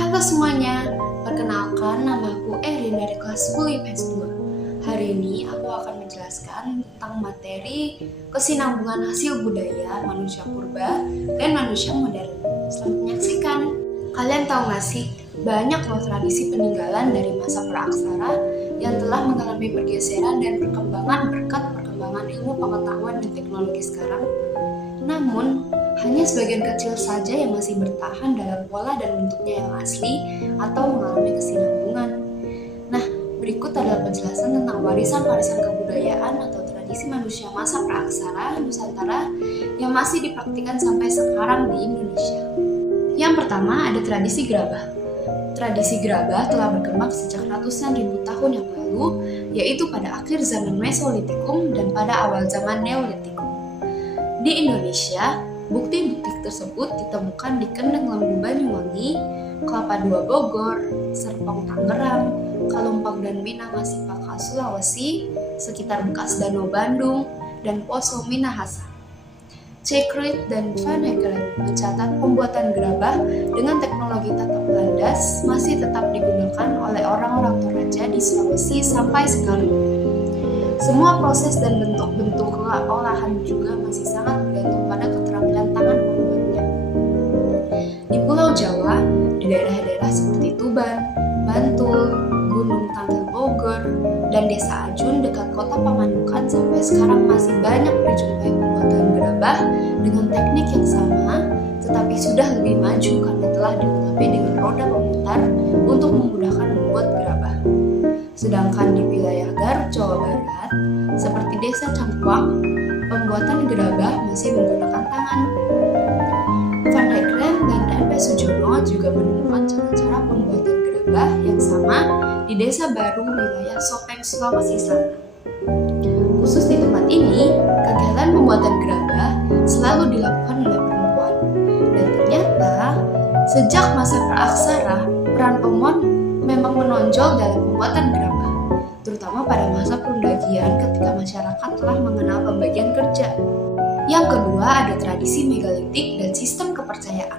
Halo semuanya, perkenalkan namaku Erin dari kelas 10 IPS 2. Hari ini aku akan menjelaskan tentang materi kesinambungan hasil budaya manusia purba dan manusia modern. Selamat menyaksikan. Kalian tahu gak sih, banyak loh tradisi peninggalan dari masa praaksara yang telah mengalami pergeseran dan perkembangan berkat perkembangan ilmu pengetahuan dan teknologi sekarang. Namun, hanya sebagian kecil saja yang masih bertahan dalam pola dan bentuknya yang asli atau mengalami kesinambungan. Nah, berikut adalah penjelasan tentang warisan-warisan kebudayaan atau tradisi manusia masa praaksara Nusantara yang masih dipraktikkan sampai sekarang di Indonesia. Yang pertama ada tradisi gerabah. Tradisi gerabah telah berkembang sejak ratusan ribu tahun yang lalu, yaitu pada akhir zaman Mesolitikum dan pada awal zaman Neolitikum. Di Indonesia, bukti-bukti tersebut ditemukan di Kendeng Lembu Banyuwangi, Kelapa II Bogor, Serpong Tangerang, Kalumpang dan Minahasa Sulawesi, sekitar bekas Danau Bandung, dan Poso Minahasa. Cekrit dan Van Heckelen mencatat pembuatan gerabah dengan teknologi tatap landas masih tetap digunakan oleh orang-orang Toraja di Sulawesi sampai sekarang. Semua proses dan bentuk-bentuk olahan juga masih sangat bergantung pada keterampilan tangan pembuatnya. Di Pulau Jawa, di daerah-daerah seperti Tuban, Bantul, Gunung Tanggal Bogor, dan Desa Ajun dekat kota Pamanukan sampai sekarang masih banyak dijumpai pembuatan gerabah dengan teknik yang sama, tetapi sudah lebih maju karena telah dilengkapi dengan roda pemutar untuk memudahkan membuat gerabah. Sedangkan di wilayah Garut, Jawa Barat, seperti Desa Cangkuang, pembuatan gerabah masih menggunakan tangan. Van Heckelen dan R.P. Sujono juga menemukan cara-cara pembuatan gerabah yang sama di Desa Baru, wilayah Sopeng, Sulawesi Selatan. Khusus di tempat ini, kegiatan pembuatan gerabah selalu dilakukan oleh perempuan. Dan ternyata, sejak masa praaksara, peran perempuan memang menonjol dalam pembuatan gerabah, terutama pada masa perundagian ketika masyarakat telah mengenal pembagian kerja. Yang kedua ada tradisi megalitik dan sistem kepercayaan.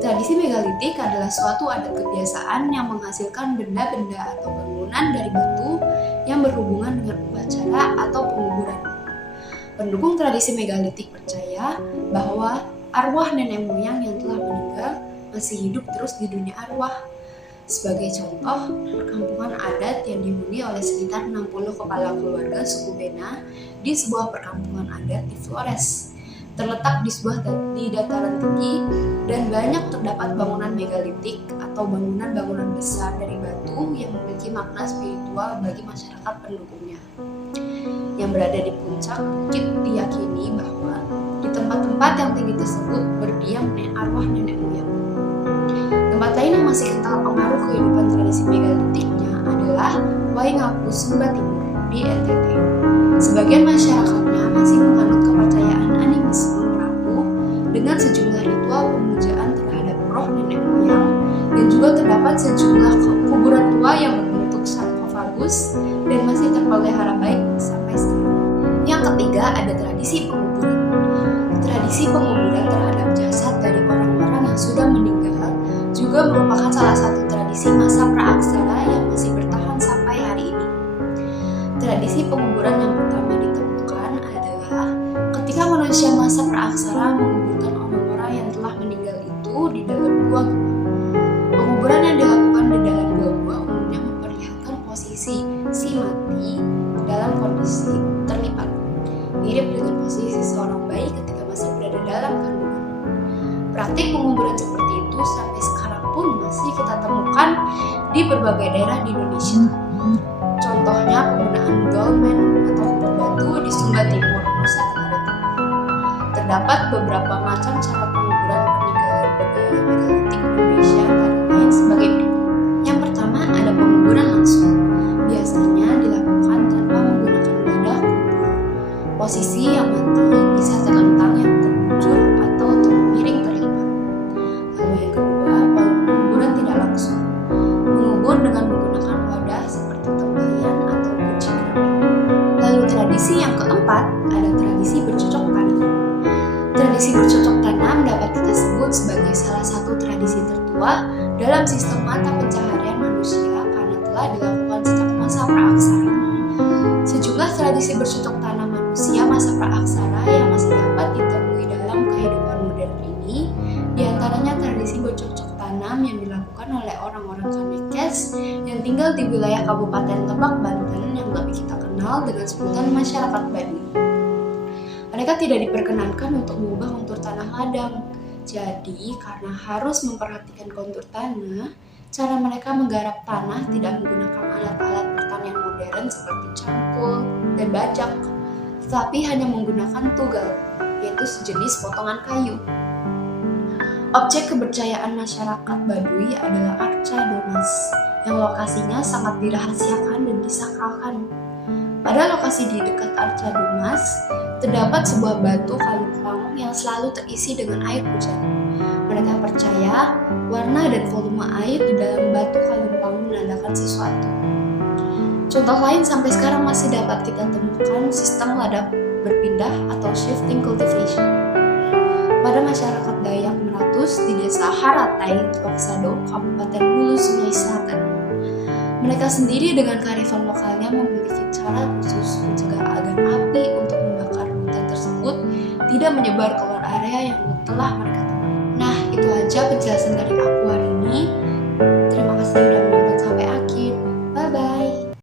Tradisi megalitik adalah suatu adat kebiasaan yang menghasilkan benda-benda atau bangunan dari batu yang berhubungan dengan upacara atau penguburan. Pendukung tradisi megalitik percaya bahwa arwah nenek moyang yang telah meninggal masih hidup terus di dunia arwah. Sebagai contoh, perkampungan adat yang dihuni oleh sekitar 60 kepala keluarga suku Bena di sebuah perkampungan adat di Flores. Terletak di dataran tinggi dan banyak terdapat bangunan megalitik atau bangunan-bangunan besar dari batu yang memiliki makna spiritual bagi masyarakat pendukungnya. Yang berada di puncak bukit diyakini bahwa di tempat-tempat yang tinggi tersebut berdiam arwah nenek moyang. Tempat lain yang masih kental pengaruh kehidupan tradisi megalitiknya adalah Waingapu, Sumba Timur di NTT. Sebagian masyarakatnya masih menganut kepercayaan animisme Merapu dengan sejumlah ritual pemujaan terhadap roh nenek moyang dan juga terdapat sejumlah kuburan tua yang berbentuk sarkofagus dan masih terpelihara baik sampai sekarang. Yang ketiga ada tradisi penguburan. Tradisi penguburan terhadap jasad dari orang-orang yang sudah meninggal juga merupakan salah satu tradisi masa praaksara yang masih bertahan sampai hari ini. Tradisi penguburan yang pertama ditemukan adalah ketika manusia masa praaksara menguburkan orang-orang yang telah meninggal itu di dalam gua. Penguburan yang dilakukan di dalam gua umumnya memperlihatkan posisi si mati dalam kondisi terlipat, mirip dengan posisi seorang bayi ketika masih berada dalam kandungan. Praktik penguburan seperti itu sampai sekarang pun masih kita temukan di berbagai daerah di Indonesia. Contohnya penggunaan dolmen atau kubur batu di Sumba Timur, Nusa Tenggara Timur. Terdapat beberapa macam cara penguburan peninggalan budaya megalitik Indonesia antara lain sebagai berikut. Yang pertama ada penguburan langsung. Biasanya dilakukan tanpa menggunakan wadah kubur. Posisi yang mati bisa terlentang yang terbujur atau miring terlipat. Lalu yang kedua, penguburan tidak langsung. Mengubur dengan menggunakan wadah seperti tembayan atau kunci keramik. Lalu tradisi yang keempat ada tradisi bercocok tanam. Tradisi bercocok tanam dapat kita sebut sebagai salah satu tradisi dalam sistem mata pencaharian manusia karena telah dilakukan sejak masa praaksara. Sejumlah tradisi bercocok tanam manusia masa praaksara yang masih dapat ditemui dalam kehidupan modern ini, diantaranya tradisi bercocok tanam yang dilakukan oleh orang-orang Kanekes yang tinggal di wilayah Kabupaten Lebak, Banten yang lebih kita kenal dengan sebutan masyarakat Baduy. Mereka tidak diperkenankan untuk mengubah kontur tanah ladang. Jadi, karena harus memperhatikan kontur tanah, cara mereka menggarap tanah tidak menggunakan alat-alat pertanian modern seperti cangkul dan bajak, tetapi hanya menggunakan tugal, yaitu sejenis potongan kayu. Objek kepercayaan masyarakat Baduy adalah Arca Domas, yang lokasinya sangat dirahasiakan dan disakralkan. Pada lokasi di dekat Arca Domas, terdapat sebuah batu kalungkang yang selalu terisi dengan air hujan. Mereka percaya warna dan volume air di dalam batu kalungkang menandakan sesuatu. Contoh lain sampai sekarang masih dapat kita temukan sistem ladang berpindah atau shifting cultivation. Pada masyarakat Dayak Meratus di desa Haratai, Loksado, Kabupaten Hulu Sungai Selatan. Mereka sendiri dengan kearifan lokalnya memiliki cara khusus mencegah agar api untuk membakar hutan tersebut tidak menyebar keluar area yang telah mereka temukan. Nah, itu aja penjelasan dari aku hari ini. Terima kasih sudah